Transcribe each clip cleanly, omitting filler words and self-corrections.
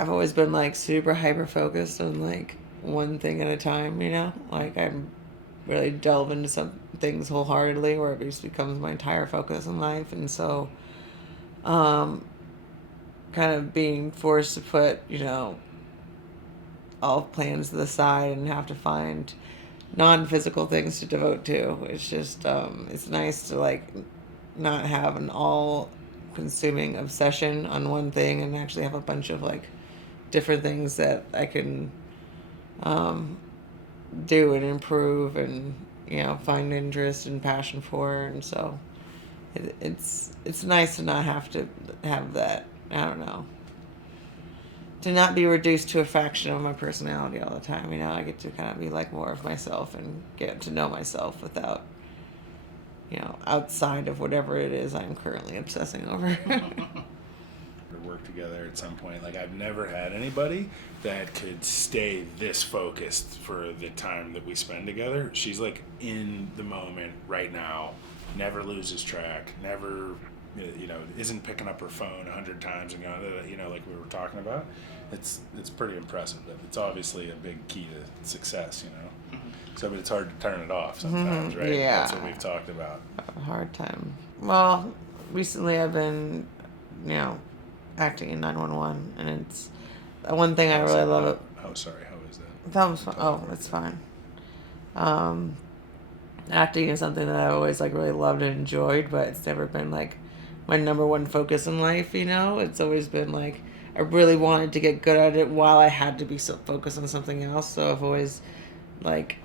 I've always been like super hyper focused on like one thing at a time, you know? Like I'm really delve into some things wholeheartedly where it just becomes my entire focus in life. And so, um, kind of being forced to put, all plans to the side and have to find non-physical things to devote to. It's just, it's nice to like not have an all consuming obsession on one thing and actually have a bunch of like different things that I can um, do and improve and find interest and passion for. And so it's nice to not have to have that. I don't know, to not be reduced to a fraction of my personality all the time. I get to kind of be like more of myself and get to know myself without outside of whatever it is I'm currently obsessing over. To work together at some point. Like, I've never had anybody that could stay this focused for the time that we spend together. She's like in the moment right now, never loses track, never, isn't picking up her phone 100 times and going, like we were talking about. It's pretty impressive. It's obviously a big key to success, So, but it's hard to turn it off sometimes, right? Yeah. That's what we've talked about. A hard time. Well, recently I've been, acting in 911, and it's one thing I really love it. Oh, sorry. How is that? That was fine. Oh, it's fine. Acting is something that I always like really loved and enjoyed, but it's never been like my number one focus in life. It's always been like I really wanted to get good at it while I had to be so focused on something else. So I've always like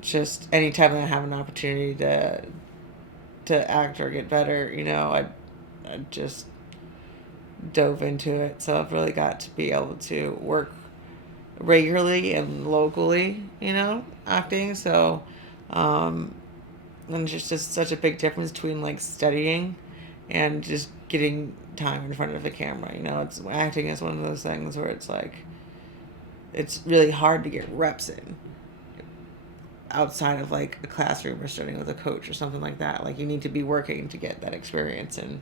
just anytime I have an opportunity to act or get better, I just dove into it. So I've really got to be able to work regularly and locally, acting. So, and there's just such a big difference between like studying and just getting time in front of the camera. It's acting is one of those things where it's like it's really hard to get reps in outside of like a classroom or studying with a coach or something like that. Like you need to be working to get that experience. And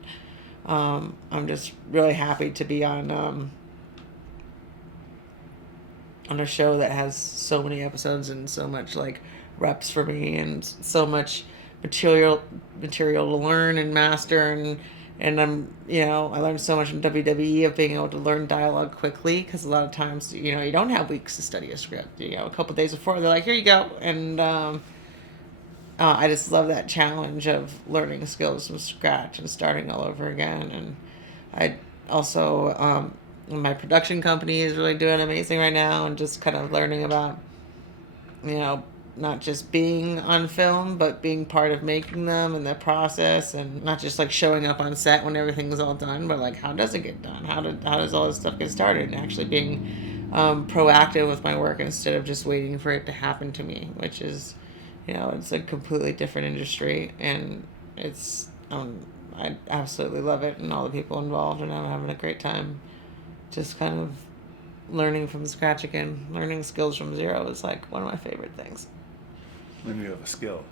I'm just really happy to be on a show that has so many episodes and so much like reps for me and so much material to learn and master. And I'm I learned so much in WWE of being able to learn dialogue quickly, because a lot of times you don't have weeks to study a script. A couple days before they're like, here you go. And I just love that challenge of learning skills from scratch and starting all over again. And I also, my production company is really doing amazing right now, and just kind of learning about, not just being on film, but being part of making them and the process, and not just like showing up on set when everything's all done, but like how does it get done? How does all this stuff get started? And actually being proactive with my work instead of just waiting for it to happen to me, which is, it's a completely different industry, and it's I absolutely love it and all the people involved, and I'm having a great time just kind of learning from scratch again. Learning skills from zero is like one of my favorite things. When you have a skill,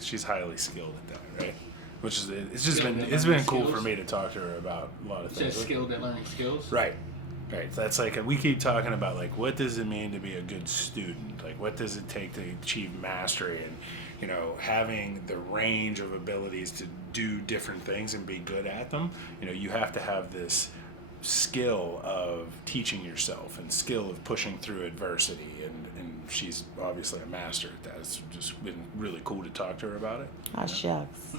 she's highly skilled at that, right? Which is it's been cool for me to talk to her about a lot of things. Just skilled at learning skills. Right. That's like we keep talking about like what does it mean to be a good student? Like what does it take to achieve mastery, and having the range of abilities to do different things and be good at them. You have to have this skill of teaching yourself and skill of pushing through adversity, and she's obviously a master at that. It's just been really cool to talk to her about it. Shucks.